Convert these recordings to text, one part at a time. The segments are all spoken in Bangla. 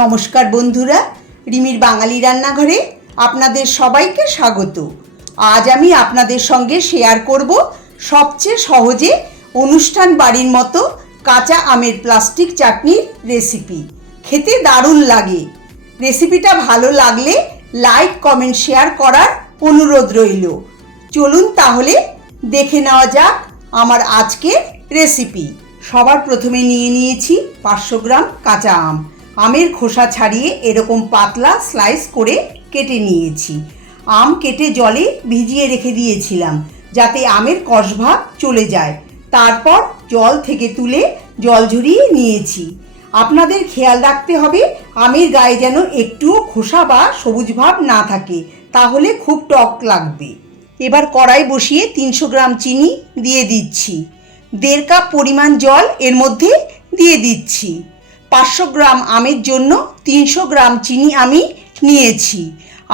নমস্কার বন্ধুরা, রিমির বাঙালি রান্নাঘরে আপনাদের সবাইকে স্বাগত। আজ আমি আপনাদের সঙ্গে শেয়ার করব সবচেয়ে সহজে অনুষ্ঠান বাড়ির মতো কাঁচা আমের প্লাস্টিক চাটনির রেসিপি খেতে দারুণ লাগে। রেসিপিটা ভালো লাগলে লাইক কমেন্ট শেয়ার করার অনুরোধ রইল। চলুন তাহলে দেখে নেওয়া যাক আমার আজকের রেসিপি সবার প্রথমে নিয়ে নিয়েছি পাঁচশো গ্রাম কাঁচা আম। আমের খোসা ছাড়িয়ে এরকম পাতলা স্লাইস করে কেটে নিয়েছি। আম কেটে জলে ভিজিয়ে রেখে দিয়েছিলাম যাতে আমের কষভাব চলে যায়। তারপর জল থেকে তুলে জল ঝরিয়ে নিয়েছি। আপনাদের খেয়াল রাখতে হবে, আমের গায়ে যেন একটুও খোসা বা সবুজ ভাব না থাকে, তাহলে খুব টক লাগবে। এবার কড়াই বসিয়ে তিনশো গ্রাম চিনি দিয়ে দিচ্ছি। দেড় কাপ পরিমাণ জল এর মধ্যে দিয়ে দিচ্ছি। পাঁচশো গ্রাম আমের জন্য তিনশো গ্রাম চিনি আমি নিয়েছি।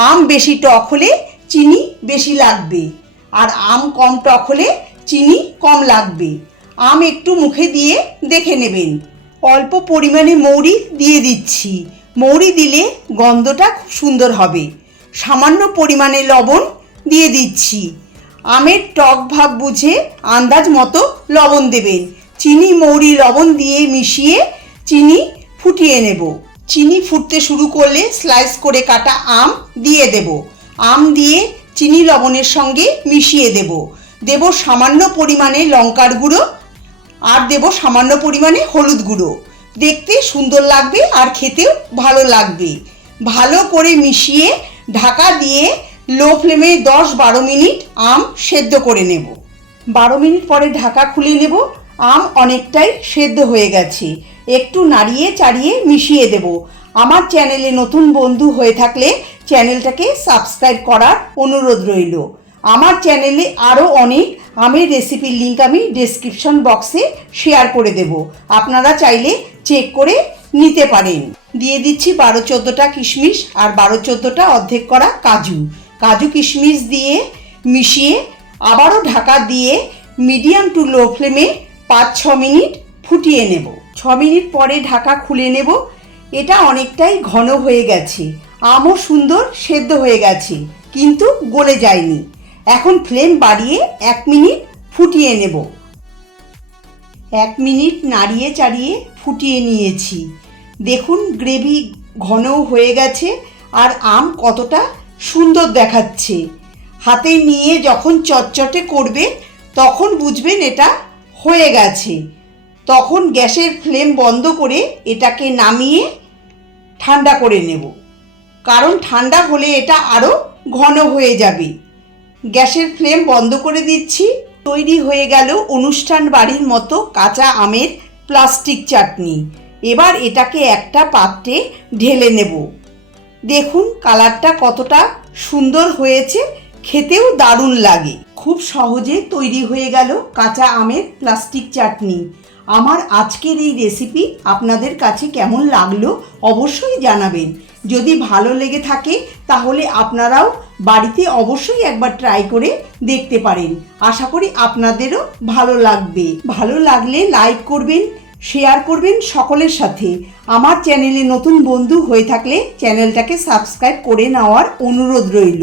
আম বেশি টক হলে চিনি বেশি লাগবে আর আম কম টক হলে চিনি কম লাগবে। আম একটু মুখে দিয়ে দেখে নেবেন। অল্প পরিমাণে মৌরি দিয়ে দিচ্ছি। মৌরি দিলে গন্ধটা খুব সুন্দর হবে। সামান্য পরিমাণে লবণ দিয়ে দিচ্ছি। আমের টক ভাব বুঝে আন্দাজ মতো লবণ দেবেন। চিনি মৌরি লবণ দিয়ে মিশিয়ে চিনি ফুটিয়ে নেব। চিনি ফুটতে শুরু করলে স্লাইস করে কাটা আম দিয়ে দেব। আম দিয়ে চিনি লবণের সঙ্গে মিশিয়ে দেব। দেব সামান্য পরিমাণে লঙ্কার গুঁড়ো আর দেব সামান্য পরিমাণে হলুদ গুঁড়ো। দেখতে সুন্দর লাগবে আর খেতেও ভালো লাগবে। ভালো করে মিশিয়ে ঢাকা দিয়ে লো ফ্লেমে দশ বারো মিনিট আম সেদ্ধ করে নেব। বারো মিনিট পরে ঢাকা খুলে নেব। আম অনেকটাই সেদ্ধ হয়ে গেছে। একটু নাড়িয়ে চাড়িয়ে মিশিয়ে দেব। আমার চ্যানেলে নতুন বন্ধু হয়ে থাকলে চ্যানেলটাকে সাবস্ক্রাইব করার অনুরোধ রইল। আমার চ্যানেলে আরও অনেক আমের রেসিপির লিঙ্ক আমি ডেসক্রিপশন বক্সে শেয়ার করে দেব। আপনারা চাইলে চেক করে নিতে পারেন। দিয়ে দিচ্ছি বারো চোদ্দোটা কিশমিশ আর বারো চোদ্দোটা অর্ধেক করা কাজু। কাজু কিশমিশ দিয়ে মিশিয়ে আবারও ঢাকা দিয়ে মিডিয়াম টু লো ফ্লেমে পাঁচ ছ মিনিট ফুটিয়ে নেব। ছ মিনিট পরে ঢাকা খুলে নেব। এটা অনেকটাই ঘন হয়ে গেছে। আমও সুন্দর, সেদ্ধ হয়ে গেছে, কিন্তু গলে যায়নি। এখন ফ্লেম বাড়িয়ে এক মিনিট ফুটিয়ে নেব। এক মিনিট নাড়িয়ে চাড়িয়ে ফুটিয়ে নিয়েছি। দেখুন, গ্রেভি ঘনও হয়ে গেছে আর আম কতটা সুন্দর দেখাচ্ছে। হাতে নিয়ে যখন চটচটে করবে, তখন বুঝবেন এটা হয়ে গেছে। তখন গ্যাসের ফ্লেম বন্ধ করে এটাকে নামিয়ে ঠান্ডা করে নেব। কারণ ঠান্ডা হলে এটা আরও ঘন হয়ে যাবে। গ্যাসের ফ্লেম বন্ধ করে দিচ্ছি। তৈরি হয়ে গেল অনুষ্ঠান বাড়ির মতো কাঁচা আমের প্লাস্টিক চাটনি। এবার এটাকে একটা পাত্রে ঢেলে নেব। দেখুন কালারটা কতটা সুন্দর হয়েছে। খেতেও দারুণ লাগে। খুব সহজে তৈরি হয়ে গেল কাঁচা আমের প্লাস্টিক চাটনি। আমার আজকের এই রেসিপি আপনাদের কাছে কেমন লাগল অবশ্যই জানাবেন। যদি ভালো লেগে থাকে, তাহলে আপনারাও বাড়িতে অবশ্যই একবার ট্রাই করে দেখতে পারেন। আশা করি আপনাদেরও ভালো লাগবে। ভালো লাগলে লাইক করবেন শেয়ার করবেন সকলের সাথে। আমার চ্যানেলে নতুন বন্ধু হয়ে থাকলে চ্যানেলটাকে সাবস্ক্রাইব করে নেওয়ার অনুরোধ রইল।